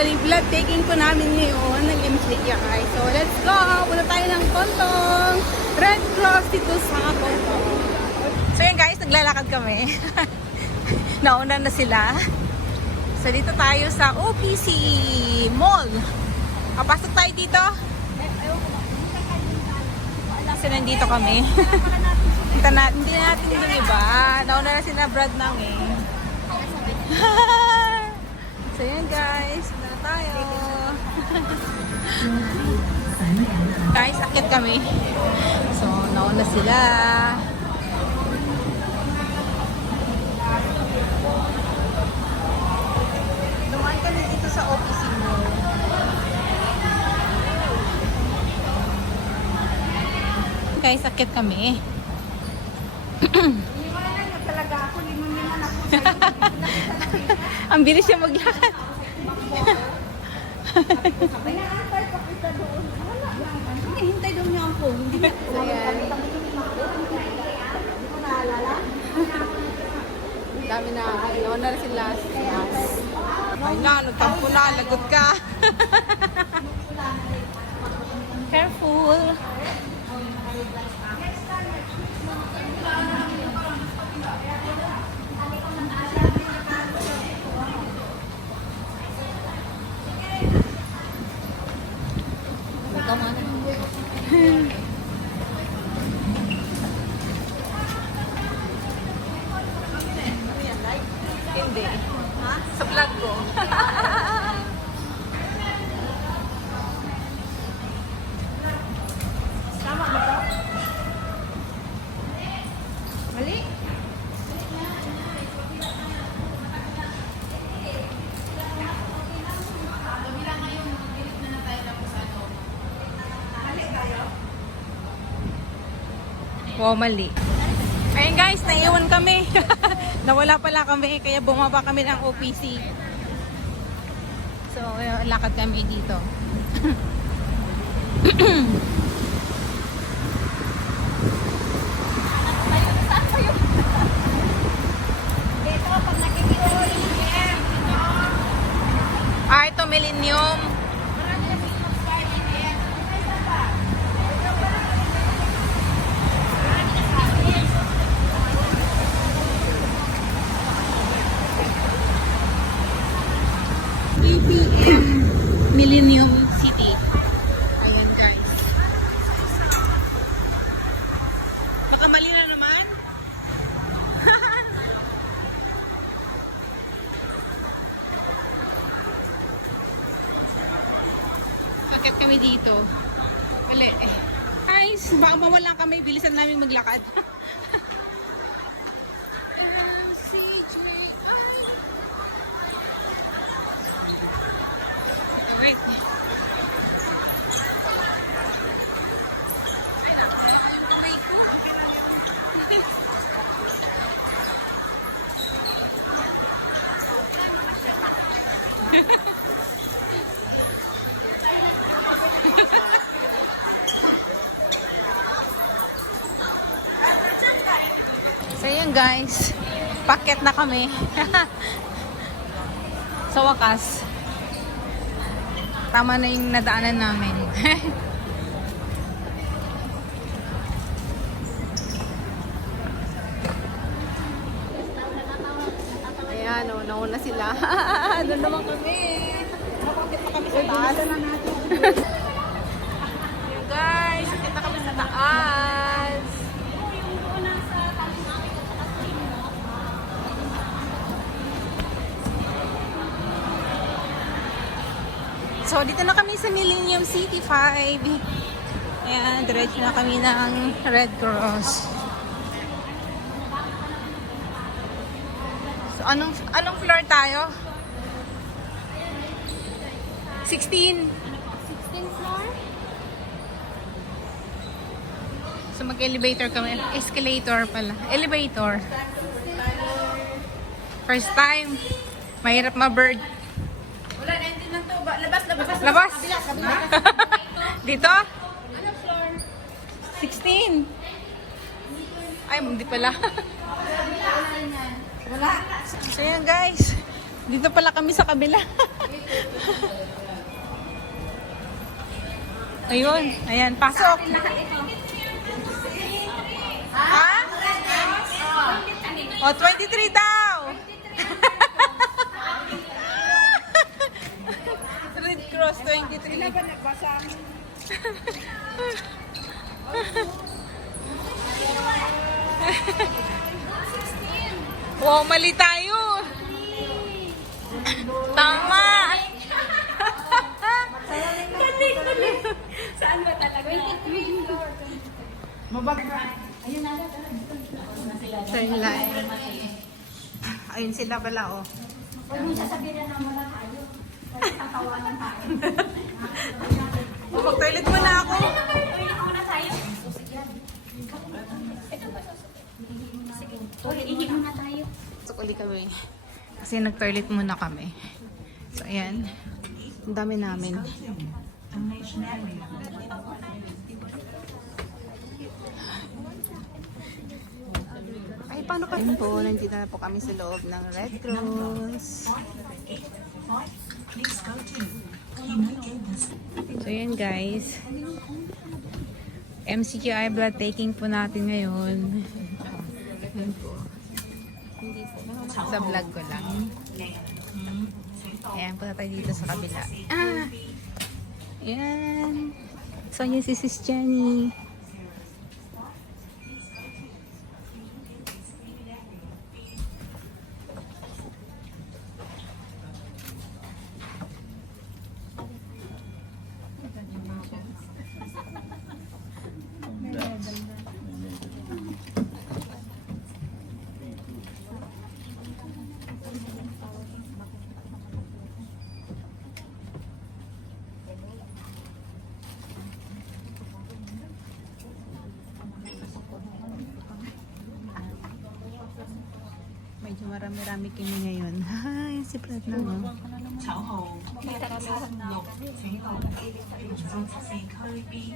bali vlog taking po namin ngayon ng MCI. So let's go! Punta tayo ng Tontong Red Cross dito sa Tontong. So yan guys, naglalakad kami. Nauna na sila. So dito tayo sa OPC Mall. Papasok tayo dito. So nandito kami. Hindi natin yung iba. Nauna na sila Brad namin. So yan guys, na tayo. Guys, akit kami. So nauna sila. Dumaan kami dito sa OPC Mall. Guys, akit kami. Ang bilis siya maglakad. Hintay daw niya ako. Hindi na. Dami na. Nauna na sila. Ay na, nagtampo na. Lagot ka. Careful. Hindi. Ha? Sa vlog ko. Tama ba ito? Mali? Wow, mali. Ayun guys, naiwan kami. Nawala pala kami, kaya bumaba kami ng OPC. So, lakad kami dito. Dito, pag nakikita mo yung BM, Ito Millennium. marami na subscribe yung BM. Isa pa. PPM Millennium City. Ayan guys. Baka mali na naman. Bakit kami dito? Mali. Guys, baka mawalan kami. Bilisan namin maglakad. Wait. So yun guys, packet na kami. Sa wakas, tama na yung nadaanan namin. Ayan, nauna sila. Doon naman kami. Napakit na kami sa taas. Ayan guys, sakit na kami sa taas. So, dito na kami sa Millennium City 5. Ayan, diretso na kami ng Red Cross. So, anong floor tayo? 16. 16th floor? So, mag-elevator kami. Escalator pala. Elevator. First time. Mahirap ma-bird. Wala, 19 lang to. Labas. Labas! Kabila. Dito? Ano floor? 16. Ay, hindi pala. Wala. So yan guys, Dito pala kami sa kabila. Ayun, ayan, pasok. Ha? O, 23 daw. Red Cross 23. Wow, mali tayo. Tama. Saan ba talaga? Ayun sila pala, oh. Huwag mong sasabihin na muna tayo. Kasi tatawanan tayo. Mag-toilet muna ako. Toilet muna tayo. Toilet muna tayo. So, uli kami. Kasi nag-toilet muna kami. So, ayan. Ang dami namin. Ay, paano ka? Ayun po, nandito na po kami sa loob ng Red Cross. So, ayan guys. MCQI blood taking po natin ngayon. Ayan po. Sa vlog ko lang. Ayan, punta tayo dito sa kabila. Ah! Ayan. So, yun si Sis Jenny. Medyo marami-rami kami ngayon. Ay, si Brad na, no? 朝後，記得七六請到，用咗七四區 B